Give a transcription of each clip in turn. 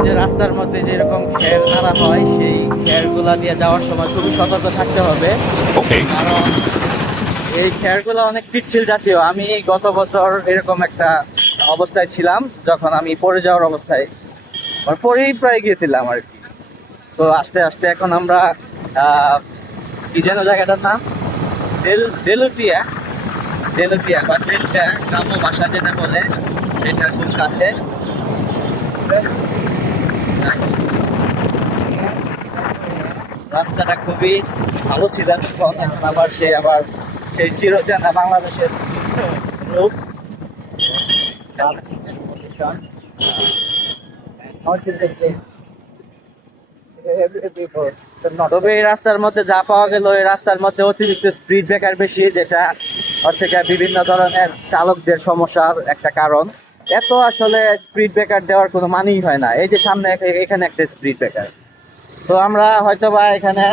এই যে রাস্তার মধ্যে যেরকম খের নাড়া হয়, সেই খেরগুলা দিয়ে যাওয়ার সময় খুবই সতর্ক থাকতে হবে। কারণ এই খেরগুলো অনেক পিচ্ছিল জাতীয়। আমি গত বছর এরকম একটা অবস্থায় ছিলাম, যখন আমি পড়ে যাওয়ার অবস্থায়, পরেই প্রায় গিয়েছিলাম আর কি। তো আস্তে আস্তে এখন আমরা কি যেন জায়গাটার নাম, ডেলুটিয়া ডেলুটিয়া বা ট্রেনটা গ্রাম্য ভাষা যেটা বলে, সেটার খুব কাছে। রাস্তাটা খুবই ভালো ছিল তখন, এখন আবার সেই চিরচেনা বাংলাদেশের রূপ। তবে এই রাস্তার মধ্যে যা পাওয়া গেল, এই রাস্তার মধ্যে অতিরিক্ত স্পিড ব্রেকার বেশি, যেটা হচ্ছে বিভিন্ন ধরনের চালকদের সমস্যার একটা কারণ। এত আসলে স্পিড ব্রেকার দেওয়ার কোনো মানেই হয় না। এই যে সামনে এখানে একটা স্পিড ব্রেকার, তো আমরা হয়তো বা এখানে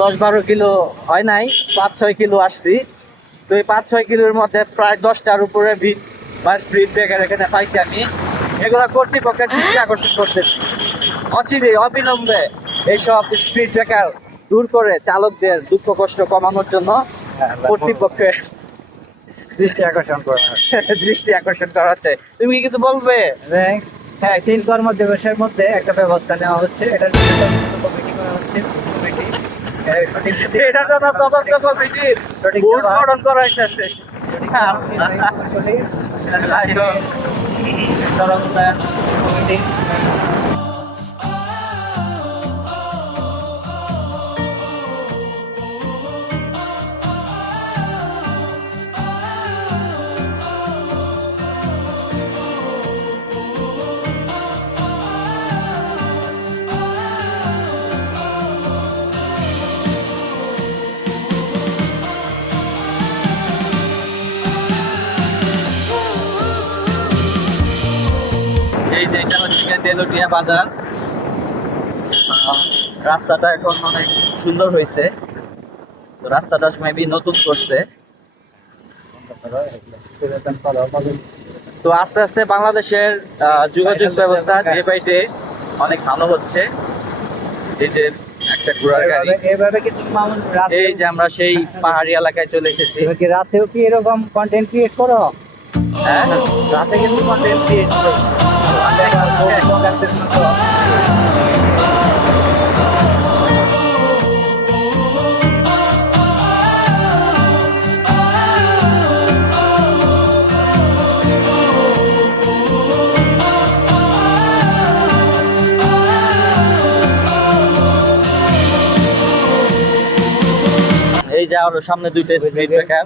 10-12 কিলো হয় নাই, 5-6 কিলো আসছি। তো এই 5-6 কিলোর মধ্যে প্রায় 10টার উপরে বিট বা স্পিড ব্রেকার এখানে পাইছি আমি। এগুলো কর্তৃপক্ষের দৃষ্টি আকর্ষণ করতেছি, অচিরে অবিলম্বে এইসব স্পিড ব্রেকার দূর করে চালকদের দুঃখ কষ্ট কমানোর জন্য কর্তৃপক্ষের দৃষ্টি আকর্ষণ করা হচ্ছে। তুমি কি কিছু বলবে? হ্যাঁ, 3 কর্মদিবসের মধ্যে একটা ব্যবস্থা নেওয়া হচ্ছে। এটা কমিটি করা হচ্ছে, এটা যেন তদন্ত কমিটির ভোট গঠন করা হইতেছে। কমিটি এই যে এটা হচ্ছে তেলুটিয়া বাজার। রাস্তাটা এখন অনেক সুন্দর হয়েছে, তো রাস্তাটা মেবি নতুন করছে। তো আস্তে আস্তে বাংলাদেশের যোগাযোগ ব্যবস্থা ডে বাই ডে অনেক ভালো হচ্ছে। এই যে একটা ঘোড়ার গাড়ি, এভাবে কিন্তু মামুন এই যে আমরা সেই পাহাড়ি এলাকায় চলে এসেছি। কি রাতেও কি এরকম কন্টেন্ট ক্রিয়েট করো? হ্যাঁ, রাতে কিন্তু কন্টেন্ট ক্রিয়েট করি। এই যে আরো সামনে দুইটা স্পিড ব্রেকার,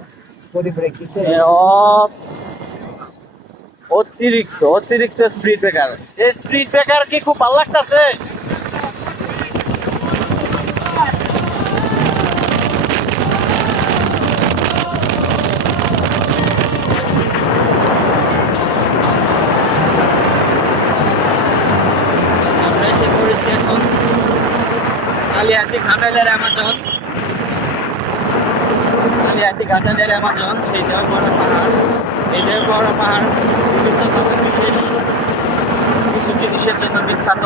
অতিরিক্ত স্পিড ব্রেকার। এই স্পিড ব্রেকার কি খুব ভালো লাগতেছে? আমরা এসে পড়েছি এখন কালিয়াতি ঘাটালের অ্যামাজন। কালিয়াতি ঘাটালের অ্যামাজন, সেই দেওঘড়া পাহাড়। এই দেওঘড়া পাহাড় বিভিন্ন ধরনের বিশেষ কিছু জিনিসের জন্য বিখ্যাত।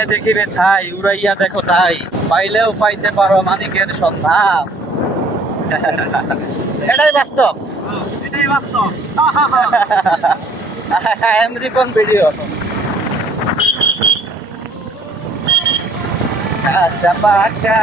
প্রাণে দেখিবে ছাই, উড়াইয়া দেখো তাই, পাইলেও পাইতে পারো মানিকের সন্ধান। এটাই বাস্তব। এটাই বাস্তব। I am Ripon video. Kaca paca,